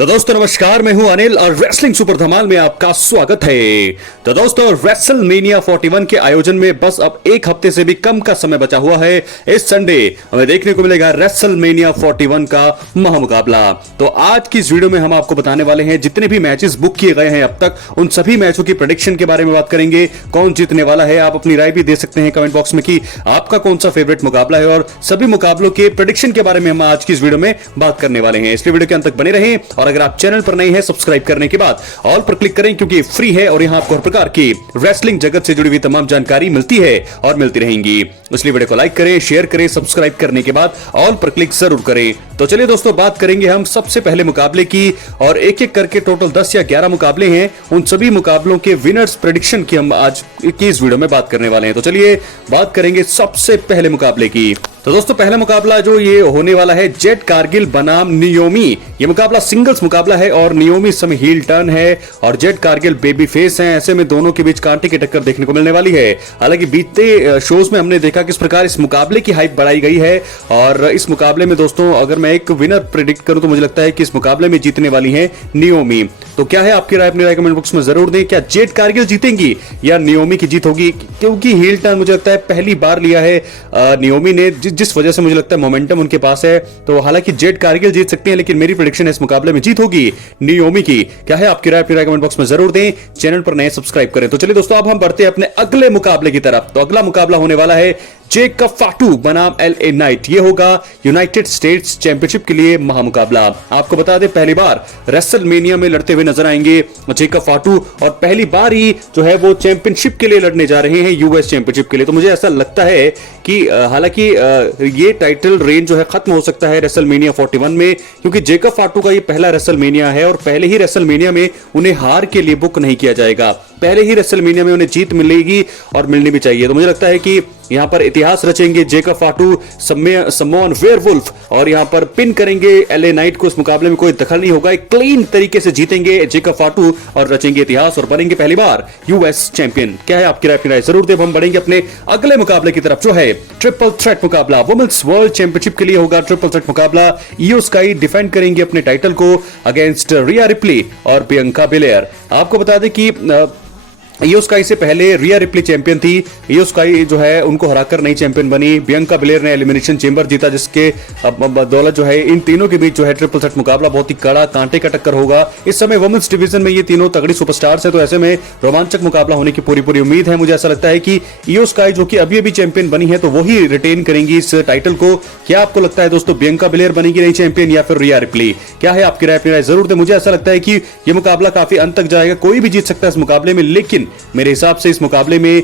तो दोस्तों नमस्कार, मैं हूं अनिल और रेसलिंग सुपर धमाल में आपका स्वागत है। तो दोस्तों रेसलमेनिया 41 के आयोजन में बस अब एक हफ्ते से भी कम का समय बचा हुआ है। इस संडे हमें देखने को मिलेगा रेसलमेनिया 41 का महामुकाबला। तो आज की इस वीडियो में हम आपको बताने वाले हैं जितने भी मैचेस बुक किए गए हैं अब तक उन सभी मैचों की प्रेडिक्शन के बारे में बात करेंगे। कौन जीतने वाला है, आप अपनी राय भी दे सकते हैं कमेंट बॉक्स में कि आपका कौन सा फेवरेट मुकाबला है, और सभी मुकाबलों के प्रेडिक्शन के बारे में हम आज की इस वीडियो में बात करने वाले हैं। इसलिए वीडियो के अंत तक बने रहें, और अगर आप चैनल पर नए हैं सब्सक्राइब करने के बाद ऑल पर क्लिक करें, क्योंकि फ्री है और यहां आपको हर प्रकार की रेसलिंग जगत से जुड़ी हुई तमाम जानकारी मिलती है और मिलती रहेंगी। इसलिए वीडियो को लाइक करें, शेयर करें, सब्सक्राइब करने के बाद ऑल पर क्लिक जरूर करें। तो चलिए दोस्तों, बात करेंगे हम सबसे पहले मुकाबले की, और एक एक करके टोटल 10 या 11 मुकाबले हैं। उन सभी मुकाबलों के विनर्स प्रेडिक्शन की हम आज की इस वीडियो में बात करने वाले हैं। तो चलिए बात करेंगे सबसे पहले मुकाबले की। तो दोस्तों पहला मुकाबला जो ये होने वाला है, जेड कारगिल बनाम नियोमी। ये मुकाबला सिंगल्स मुकाबला है और नियोमी इस समय हील टर्न है और जेड कारगिल बेबी फेस हैं। ऐसे में दोनों के बीच कांटे की टक्कर देखने को मिलने वाली है। हालांकि बीते शोज में हमने देखा किस प्रकार इस मुकाबले की हाइप बढ़ाई गई है, और इस मुकाबले में दोस्तों अगर मैं एक विनर प्रेडिक्ट करूं तो मुझे लगता है कि इस मुकाबले में जीतने वाली है नियोमी। तो क्या है आपकी राय, अपनी राय कमेंट बॉक्स में जरूर दें। क्या जेड कारगिल जीतेंगी या नियोमी की जीत होगी? क्योंकि हील टर्न मुझे लगता है पहली बार लिया है नियोमी ने, जिस वजह से मुझे लगता है मोमेंटम उनके पास है। तो हालांकि जेड कारगिल जीत सकते हैं, लेकिन मेरी प्रेडिक्शन है इस मुकाबले में जीत होगी नियोमी की। क्या है आपकी राय, अपनी राय कमेंट बॉक्स में जरूर दें। चैनल पर नए सब्सक्राइब करें। तो चलिए दोस्तों, अब हम बढ़ते हैं अपने अगले मुकाबले की तरफ। तो अगला मुकाबला होने वाला है जेकब फाटू बनाम एलए नाइट। ये होगा यूनाइटेड स्टेट्स चैंपियनशिप के लिए महामुकाबला। आपको बता दें पहली बार रेसलमेनिया में लड़ते हुए नजर आएंगे जेकब फाटू, और पहली बार ही जो है वो चैंपियनशिप के लिए लड़ने जा रहे हैं, यूएस चैंपियनशिप के लिए। तो मुझे ऐसा लगता है कि हालांकि ये टाइटल रेंज जो है खत्म हो सकता है रेसलमेनिया 41 में, क्योंकि जेकब फाटू का ये पहला रेसलमेनिया है और पहले ही रेसलमेनिया में उन्हें हार के लिए बुक नहीं किया जाएगा। पहले ही रेसलमेनिया में उन्हें जीत मिलेगी और मिलनी भी चाहिए। तो मुझे लगता है कि यहां पर इतिहास रचेंगे जेकब फाटू, समोन वेयरवुल्फ, और यहां पर पिन करेंगे एलए नाइट को। इस मुकाबले में कोई दखल नहीं होगा, एक क्लीन तरीके से जीतेंगे जेकब फाटू और रचेंगे इतिहास और बनेंगे पहली बार यूएस चैंपियन। क्या है आपकी राय, अपनी राय जरूर दें। हम बढ़ेंगे अपने अगले मुकाबले की तरफ, जो है ट्रिपल थ्रेट मुकाबला। वुमेन्स वर्ल्ड चैंपियनशिप के लिए होगा ट्रिपल थ्रेट मुकाबला। इयो स्काई डिफेंड करेंगे अपने टाइटल को अगेंस्ट रिया रिप्ली और बियंका बेलेयर। आपको बता दें कि इयो स्काई से पहले रिया रिप्ली चैंपियन थी। इयो स्काई जो है उनको हराकर नई चैंपियन बनी। बियंका बेलेयर ने एलिमिनेशन चेंबर जीता, जिसके बदौलत जो है इन तीनों के बीच जो है ट्रिपल थ्रेट मुकाबला बहुत ही कड़ा कांटे का टक्कर होगा। इस समय वुमेन्स डिवीजन में ये तीनों तगड़ी सुपरस्टार्स हैं, तो ऐसे में रोमांचक मुकाबला होने की पूरी उम्मीद है। मुझे ऐसा लगता है कि इयो स्काई जो कि अभी अभी चैंपियन बनी है, तो वही रिटेन करेंगी इस टाइटल को। क्या आपको लगता है दोस्तों, बियंका बेलेयर बनेगी नई चैंपियन या फिर रिया रिप्ली? क्या है आपकी राय, अपनी राय जरूर दें। मुझे ऐसा लगता है कि यह मुकाबला काफी अंत तक जाएगा, कोई भी जीत सकता है इस मुकाबले में, लेकिन मेरे हिसाब से इस मुकाबले में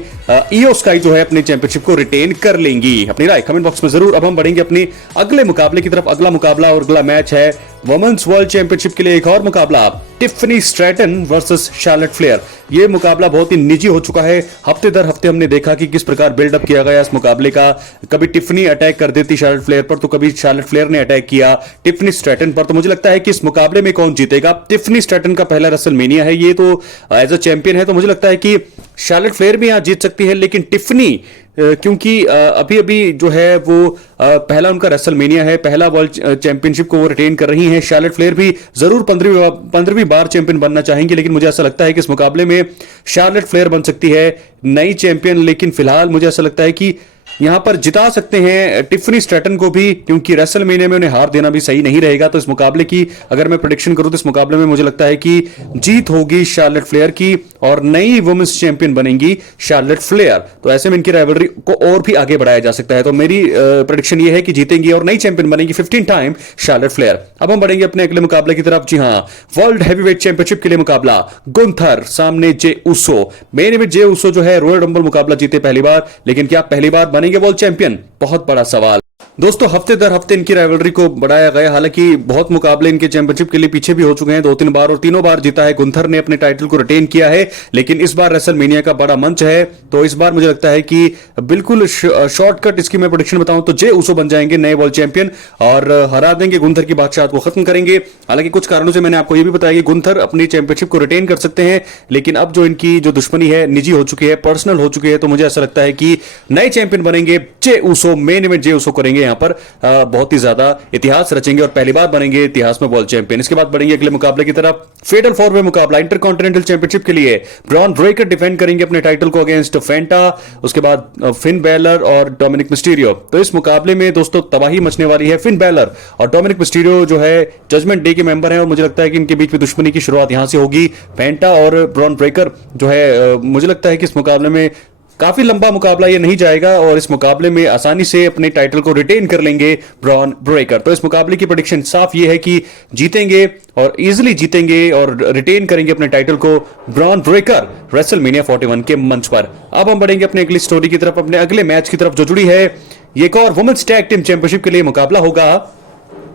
इयो स्काई जो है अपने चैंपियनशिप को रिटेन कर लेंगी। अपनी राय कमेंट बॉक्स में जरूर। अब हम बढ़ेंगे अपने अगले मुकाबले की तरफ। अगला मुकाबला और अगला मैच है वुमेन्स वर्ल्ड चैंपियनशिप के लिए एक और मुकाबला, Tiffany Stratton versus Charlotte Flair. यह मुकाबला बहुत ही निजी हो चुका है। हफ्ते दर हफ्ते हमने देखा कि किस प्रकार बिल्डअप किया गया इस मुकाबले का। कभी टिफनी अटैक कर देती शार्लेट फ्लेयर पर, तो कभी शार्लेट फ्लेयर ने अटैक किया टिफनी स्ट्रैटन पर। तो मुझे लगता है कि इस मुकाबले में कौन जीतेगा। टिफनी स्ट्रैटन का पहला रेसलमेनिया है ये, तो एज अ चैंपियन है, तो मुझे लगता है कि शार्लेट फ्लेयर भी यहां जीत सकती है, लेकिन टिफनी क्योंकि अभी अभी जो है वो पहला उनका रेसलमेनिया है, पहला वर्ल्ड चैंपियनशिप को वो रिटेन कर रही हैं। शार्लेट फ्लेयर भी जरूर 15वीं बार चैंपियन बनना चाहेंगे, लेकिन मुझे ऐसा लगता है कि इस मुकाबले में शार्लेट फ्लेयर बन सकती है नई चैंपियन। लेकिन फिलहाल मुझे ऐसा लगता है कि यहां पर जिता सकते हैं टिफनी स्ट्रैटन को भी, क्योंकि रेसलमेनिया में उन्हें हार देना भी सही नहीं रहेगा। तो इस मुकाबले की अगर मैं प्रेडिक्शन करूं तो इस मुकाबले में मुझे लगता है कि जीत होगी शार्लेट फ्लेयर की और नई वुमेन्स चैंपियन बनेंगी शार्लेट फ्लेयर। तो ऐसे में इनकी राइवलरी को और भी आगे बढ़ाया जा सकता है। तो मेरी प्रेडिक्शन ये है कि जीतेंगी और नई चैंपियन बनेगी 15 टाइम शार्लेट फ्लेयर। अब हम बढ़ेंगे अपने अगले मुकाबले की तरफ। जी हां, वर्ल्ड हैवीवेट चैंपियनशिप के लिए मुकाबला, गुंथर सामने जे उसो। मेन इवेंट जे उसो जो है रॉयल रंबल मुकाबला जीते पहली बार, लेकिन क्या पहली बार बनेंगे वर्ल्ड चैंपियन? बहुत बड़ा सवाल। दोस्तों हफ्ते दर हफ्ते इनकी राइवलरी को बढ़ाया गया। हालांकि बहुत मुकाबले इनके चैंपियनशिप के लिए पीछे भी हो चुके हैं 2-3 बार, और तीनों बार जीता है। गुंथर ने अपने टाइटल को रिटेन किया है, लेकिन इस बार रेसलमेनिया का बड़ा मंच है, तो इस बार मुझे लगता है कि बिल्कुल शॉर्टकट इसकी मैं प्रेडिक्शन बताऊं तो जे उसो बन जाएंगे नए वर्ल्ड चैंपियन और हरा देंगे गुंथर की बादशाहत को खत्म करेंगे। हालांकि कुछ कारणों से मैंने आपको यह भी बताया कि गुंथर अपनी चैंपियनशिप को रिटेन कर सकते हैं, लेकिन अब जो इनकी जो दुश्मनी है निजी हो चुकी है, पर्सनल हो चुकी है, तो मुझे ऐसा लगता है कि नए चैंपियन बनेंगे जे उसो। मेन इवेंट जे उसो करेंगे यहाँ पर बहुत ही ज्यादा इतिहास रचेंगे और पहली बार बनेंगे इतिहास में वर्ल्ड चैंपियन। इसके बाद बढ़ेंगे अगले मुकाबले की तरफ। फेटल 4-वे मुकाबला इंटरकॉन्टिनेंटल चैंपियनशिप के लिए ब्रॉन ब्रेकर डिफेंड करेंगे अपने टाइटल को अगेंस्ट फेंटा, उसके बाद फिन बैलर और डोमिनिक मिस्टीरियो। तो इस मुकाबले में दोस्तों तबाही मचने वाली है। फिन बैलर और डोमिनिक मिस्टीरियो जो है जजमेंट डे के मेंबर हैं और मुझे लगता है कि इनके बीच में दुश्मनी की शुरुआत यहां से होगी। फेंटा और ब्रॉन ब्रेकर जो है मुझे लगता है कि इस मुकाबले में काफी लंबा मुकाबला ये नहीं जाएगा और इस मुकाबले में आसानी से अपने टाइटल को रिटेन कर लेंगे ब्रॉन ब्रेकर। तो इस मुकाबले की प्रेडिक्शन साफ ये है कि जीतेंगे और इजीली जीतेंगे और रिटेन करेंगे अपने टाइटल को ब्रॉन ब्रेकर रेसलमेनिया 41 के मंच पर। अब हम बढ़ेंगे अपने अगली स्टोरी की तरफ, अपने अगले मैच की तरफ जो जुड़ी है। एक और वुमेन्स टैग टीम चैंपियनशिप के लिए मुकाबला होगा।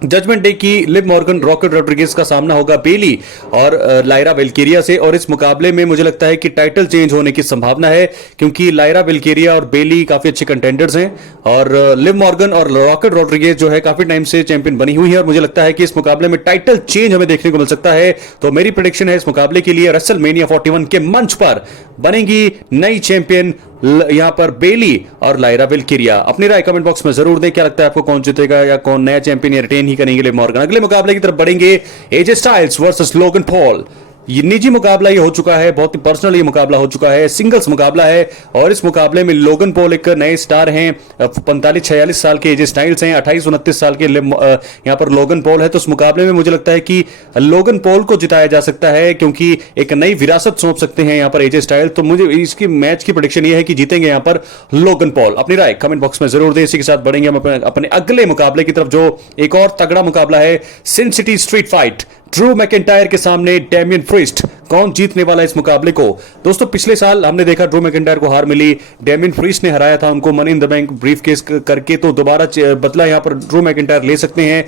जजमेंट डे की लिव मॉर्गन रॉकेट रोड्रिगेज का सामना होगा बेली और लायरा वेल्केरिया से। और इस मुकाबले में मुझे लगता है कि टाइटल चेंज होने की संभावना है क्योंकि लायरा वेल्केरिया और बेली काफी अच्छे कंटेंडर्स हैं और लिव मॉर्गन और रॉकेट रोड्रिगेज जो है काफी टाइम से चैंपियन बनी हुई है और मुझे लगता है कि इस मुकाबले में टाइटल चेंज हमें देखने को मिल सकता है। तो मेरी प्रेडिक्शन है इस मुकाबले के लिए रेसलमेनिया 41 के मंच पर बनेगी नई चैंपियन यहां पर बेली और लायरा वेल्केरिया। अपनी राय कमेंट बॉक्स में जरूर दें, क्या लगता है आपको कौन जीतेगा या कौन नया चैंपियन या रिटेन ही करेंगे लिव मॉर्गन। अगले मुकाबले की तरफ बढ़ेंगे। AJ Styles versus Logan Paul. ये निजी मुकाबला ये हो चुका है, बहुत ही पर्सनल ये मुकाबला हो चुका है, सिंगल्स मुकाबला है और इस मुकाबले में लोगन पॉल एक नए स्टार हैं। 45-46 साल के एजे स्टाइल्स हैं, 28-29 साल के यहां पर लोगन पॉल है। तो इस मुकाबले में मुझे लगता है कि लोगन पॉल को जिताया जा सकता है क्योंकि एक नई विरासत सौंप सकते हैं यहां पर एजे स्टाइल। तो मुझे इसकी मैच की प्रेडिक्शन ये है कि जीतेंगे यहां पर लोगन पॉल। अपनी राय कमेंट बॉक्स में जरूर दें। इसी के साथ बढ़ेंगे हम अपने अगले मुकाबले की तरफ जो एक और तगड़ा मुकाबला है। Sin City street fight, Drew McIntyre के सामने डेमियन प्रीस्ट। कौन जीतने वाला है इस मुकाबले को? दोस्तों पिछले साल हमने देखा ड्रू मैकिंटायर को हार मिली, डेमियन प्रीस्ट ने हराया था उनको money in the bank brief case करके। तो दोबारा बदला यहां पर ड्रू मैकिंटायर ले सकते हैं।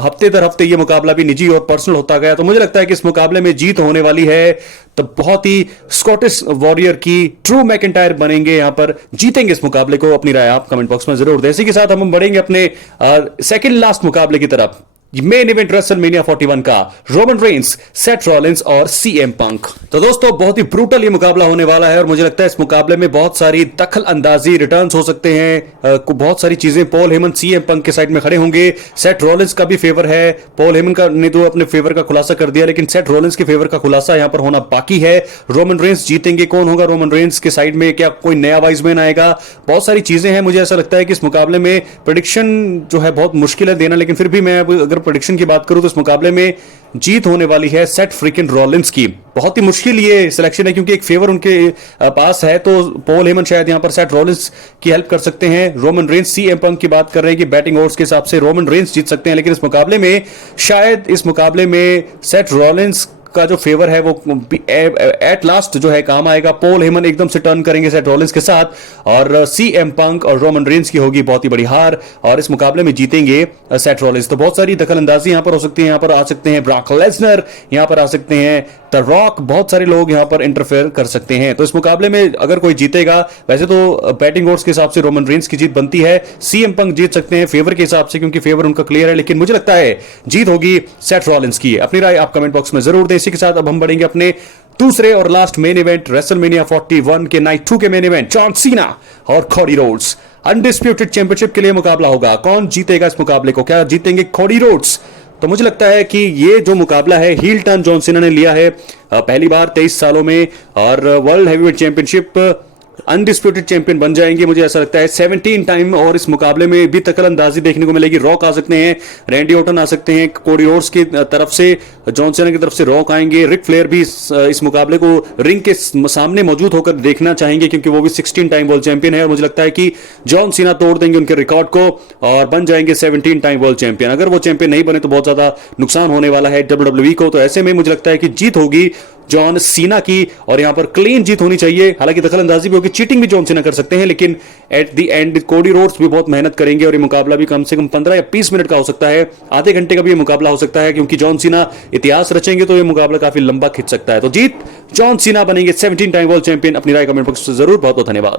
हफ्ते दर हफ्ते ये मुकाबला भी निजी और पर्सनल होता गया। तो मुझे लगता है कि इस मुकाबले में जीत होने वाली है तो बहुत ही स्कॉटिश वॉरियर की ड्रू मैकिंटायर बनेंगे, यहां पर जीतेंगे इस मुकाबले को। अपनी राय आप कमेंट बॉक्स में जरूर दें। इसी के साथ हम बढ़ेंगे अपने सेकंड लास्ट मुकाबले की तरफ। मेन इवेंट रेसलमेनिया 41 का रोमन रेंस, सेथ रॉलिंस और सीएम पंक। तो दोस्तों बहुत ही ब्रूटल ये मुकाबला होने वाला है और मुझे लगता है इस मुकाबले में बहुत सारी दखल अंदाजी रिटर्न्स हो सकते हैं। बहुत सारी चीजें पॉल हेमन सीएम पंक के साइड में खड़े होंगे। सेथ रॉलिंस का भी फेवर है, पॉल हेमन का ने तो अपने फेवर का खुलासा कर दिया लेकिन सेथ रॉलिंस के फेवर का खुलासा यहां पर होना बाकी है। रोमन रेंस जीतेंगे, कौन होगा रोमन रेंस के साइड में? क्या कोई नया वाइज मैन आएगा? बहुत सारी चीजें हैं। मुझे ऐसा लगता है कि इस मुकाबले में प्रेडिक्शन जो है बहुत मुश्किल है देना, लेकिन फिर भी मैं अगर प्रेडिक्शन की बात करूं तो इस मुकाबले में जीत होने वाली है सेथ फ्रिकन रॉलिंस की। बहुत ही मुश्किल ये सिलेक्शन है क्योंकि एक फेवर उनके पास है। तो पॉल हेमन शायद यहां पर सेथ रॉलिंस की हेल्प कर सकते हैं। रोमन रेंस सीएम पंक की बात कर रहे हैं कि बैटिंग ओवर्स के हिसाब से रोमन रेंस जीत सकते हैं, लेकिन इस मुकाबले में शायद इस मुकाबले में सेथ रॉलिंस का जो फेवर है वो एट लास्ट जो है काम आएगा। पॉल हेमन एकदम से टर्न करेंगे सेथ रॉलिंस के साथ और सीएम पंक और रोमन रेंस की होगी बहुत ही बड़ी हार और इस मुकाबले में जीतेंगे सेथ रॉलिंस। तो बहुत सारी दखल अंदाजी यहां पर हो सकती है। यहां पर आ सकते हैं ब्रॉक लेसनर, यहां पर आ सकते हैं द रॉक, बहुत सारे लोग यहां पर इंटरफेयर कर सकते हैं। तो इस मुकाबले में अगर कोई जीतेगा, वैसे तो बैटिंग ओवर्स के हिसाब से रोमन रेंस की जीत बनती है, सीएम पंक जीत सकते हैं फेवर के हिसाब से क्योंकि फेवर उनका क्लियर है, लेकिन मुझे लगता है जीत होगी सेथ रॉलिंस की। अपनी राय आप कमेंट बॉक्स में जरूर दें। इसी के साथ अब हम बढ़ेंगे अपने दूसरे और लास्ट मेन इवेंट रेसलमेनिया 41 के नाइट 2 के मेन इवेंट। जॉन सीना और कोडी रोड्स अनडिस्प्यूटेड चैंपियनशिप के लिए मुकाबला होगा। कौन जीतेगा इस मुकाबले को? क्या जीतेंगे कोडी रोड्स? तो मुझे लगता है कि ये जो मुकाबला है हील टर्न जॉन सीना ने लिया है पहली बार 23 सालों में और world heavyweight championship undisputed champion बन जाएंगे मुझे ऐसा लगता है 17 टाइम। और इस मुकाबले में भी दखल अंदाजी देखने को मिलेगी। रॉक आ सकते हैं, रैंडी ऑर्टन आ सकते हैं, कोडी रोड्स की तरफ से, जॉन सीना की तरफ से रॉक आएंगे, रिक फ्लेयर भी इस मुकाबले को रिंग के सामने मौजूद होकर देखना चाहेंगे क्योंकि वो भी 16 टाइम वर्ल्ड चैंपियन है और मुझे लगता है कि जॉन सीना तोड़ देंगे उनके रिकॉर्ड को और बन जाएंगे 17 टाइम वर्ल्ड चैंपियन। अगर वो चैंपियन नहीं बने तो बहुत ज्यादा नुकसान होने वाला है WWE को। तो ऐसे में मुझे लगता है कि जीत होगी जॉन सीना की और यहां पर क्लीन जीत होनी चाहिए। हालांकि दखल अंदाजी भी होगी, चीटिंग भी जॉन सीना कर सकते हैं, लेकिन at the and Cody Rhodes भी बहुत मेहनत करेंगे और ये मुकाबला भी कम से कम 15 या 20 मिनट का हो सकता है, आधे घंटे का भी ये मुकाबला हो सकता है क्योंकि जॉन सीना इतिहास रचेंगे तो ये मुकाबला काफी लंबा खिंच सकता है। तो जीत जॉन सीना बनेंगे 17 टाइम वर्ल्ड चैंपियन। अपनी राय कमेंट बॉक्स में जरूर। बहुत बहुत धन्यवाद।